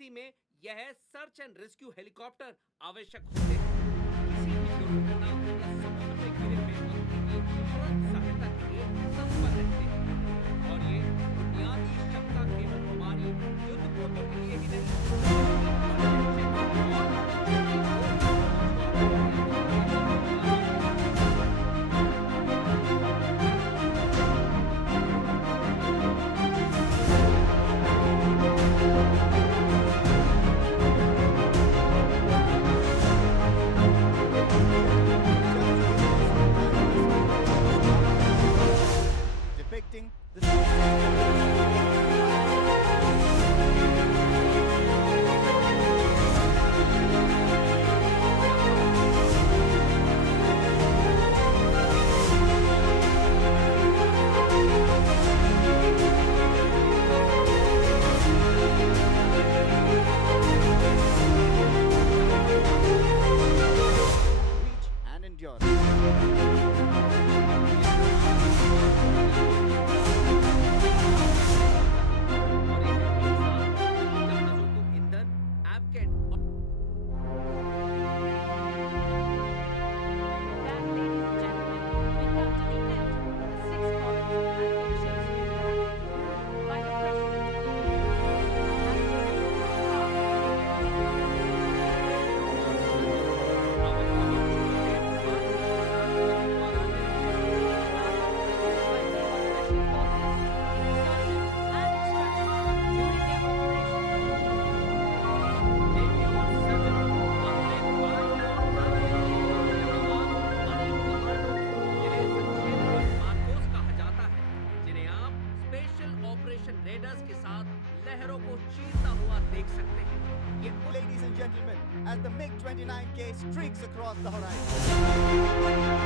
स्थिति में यह सर्च एंड रेस्क्यू हेलीकॉप्टर आवश्यक होते हैं। किसी भी दुर्घटना या समुद्र में गिरे हुए व्यक्ति की तुरंत सहायता के लिए तत्पर रहते हैं। और ये बुनियादी क्षमता केवल हमारी युद्ध पोतों के लिए ही depicting the reach and endurance. और ये जहाजों को ईंधन, एवकेट रेडर्स के साथ लहरों को चीरता हुआ देख सकते हैं। ये Ladies and gentlemen, as the MiG-29K streaks across the horizon.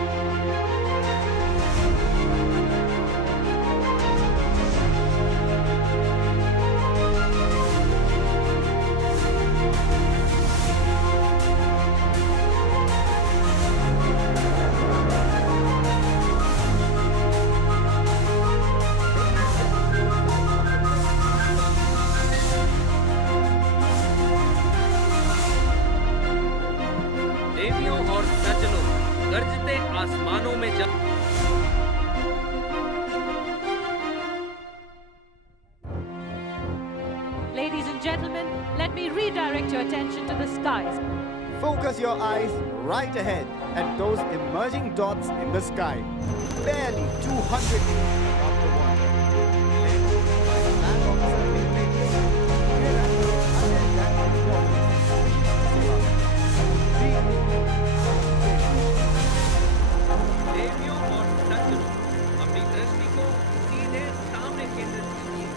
देवियों और सज्जनों, गरजते आसमानों में जब Ladies and gentlemen, let me redirect your attention to the skies. Focus your eyes right ahead at those emerging dots in the sky. Barely 200 meters above the water. Led by a land officer in place, Rear Admiral Ajay Daniel Squadron. देवियों और सज्जनों, अपनी दृष्टि को सीधे सामने केंद्रित कीजिए।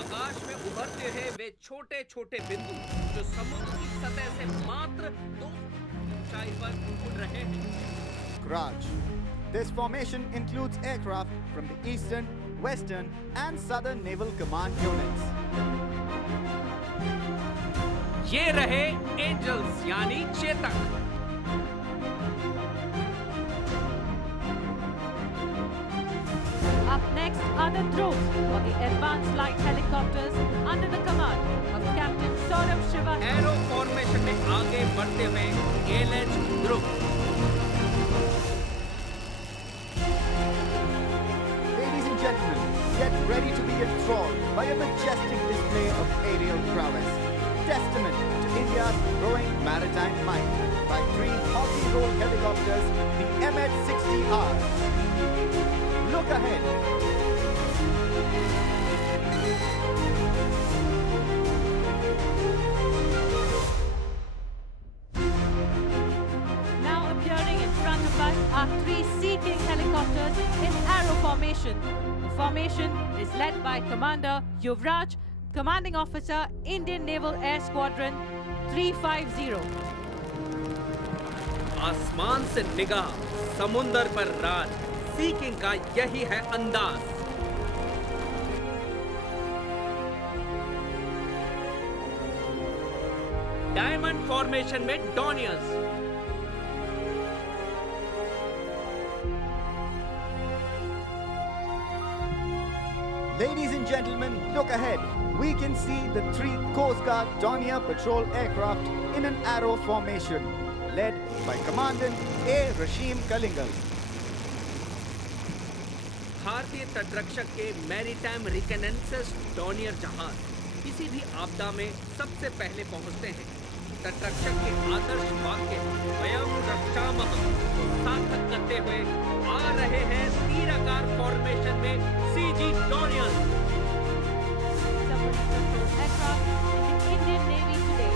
आकाश में उभरते हुए वे छोटे छोटे बिंदु जो समुद्र की सतह से मात्र 2 ऊंचाई पर उड़ रहे हैं। Raj. This formation includes aircraft from the Eastern, Western and Southern Naval Command units. ये रहे एंजल्स यानी Chetak. Up next are the drones, or the advanced light helicopters under the command of Captain Saurabh Srivastava. Arrow formation में आगे बढ़ते हुए LH Dhruv. Ladies and gentlemen, get ready to be enthralled by a majestic display of aerial prowess. Testament to India's growing maritime might by 3 multi-role helicopters, the MH-60R. Look ahead. Now appearing in front of us are 3 Sea King helicopters in arrow formation. The formation is led by Commander Yuvraj, Commanding Officer, Indian Naval Air Squadron 350. आसमान से निगाह, समुंदर पर राज, सी king का यही है अंदाज। Diamond formation में डॉनियर्स, Ladies and gentlemen, look ahead. We can see the 3 Coast Guard Dornier patrol aircraft in an arrow formation, led by Commandant A. Rashim Kalingal. भारतीय तटरक्षक के मैरीटाइम रिकनेंसेस डॉनियर जहाज किसी भी आपदा में सबसे पहले पहुंचते हैं। तटरक्षक के आदर्श वाक्य वयम रक्षामः को सार्थक करते हुए आ रहे हैं तीराकार फॉर्मेशन में CG Dornier. Aircraft in the Indian Navy today.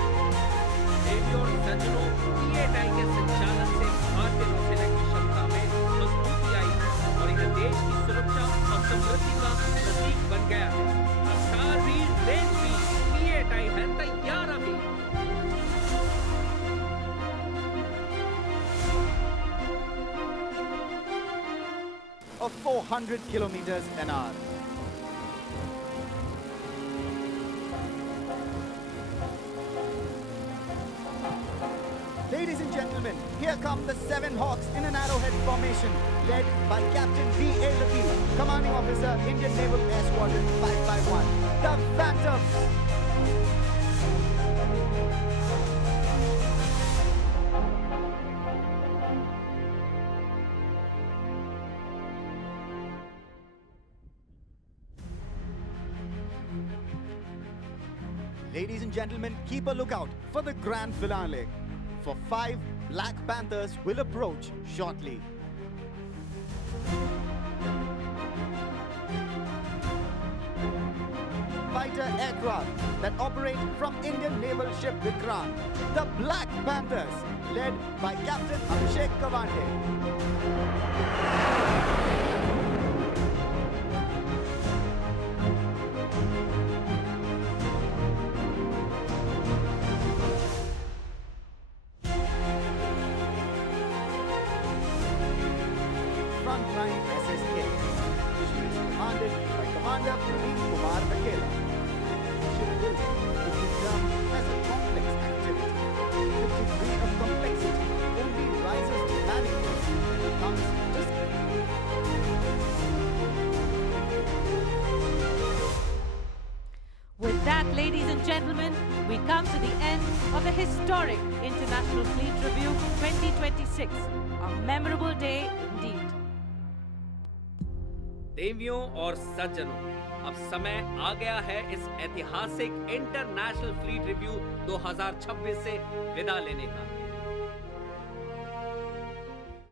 Navy और सज्जनों, पीएटाई के संचालन से भारतीय नौसेना की क्षमता में मजबूती आई और यह देश की सुरक्षा और समृद्धि का प्रतीक बन गया है। कारवीर देश भी पीएटाई है तैयार अभी। Of 400 kilometers an hour. Ladies and gentlemen, here come the 7 Hawks in an arrowhead formation, led by Captain V.A. Latif, Commanding Officer, Indian Naval Air Squadron 551, the Phantoms. Ladies and gentlemen, keep a lookout for the grand finale. For 5 Black Panthers will approach shortly. Fighter aircraft that operate from Indian naval ship Vikrant, the Black Panthers, led by Captain Abhishek Kavande. Frontline SSK. She is commanded by Commander Pradeep Kumar Akela. Shipbuilding is termed as a complex activity. The degree of complexity only rises to management when it comes to With that, ladies and gentlemen, we come to the end of the historic International Fleet Review 2026. A memorable day indeed. देवियों और सज्जनों, अब समय आ गया है इस ऐतिहासिक international fleet review 2026 से विदा लेने का।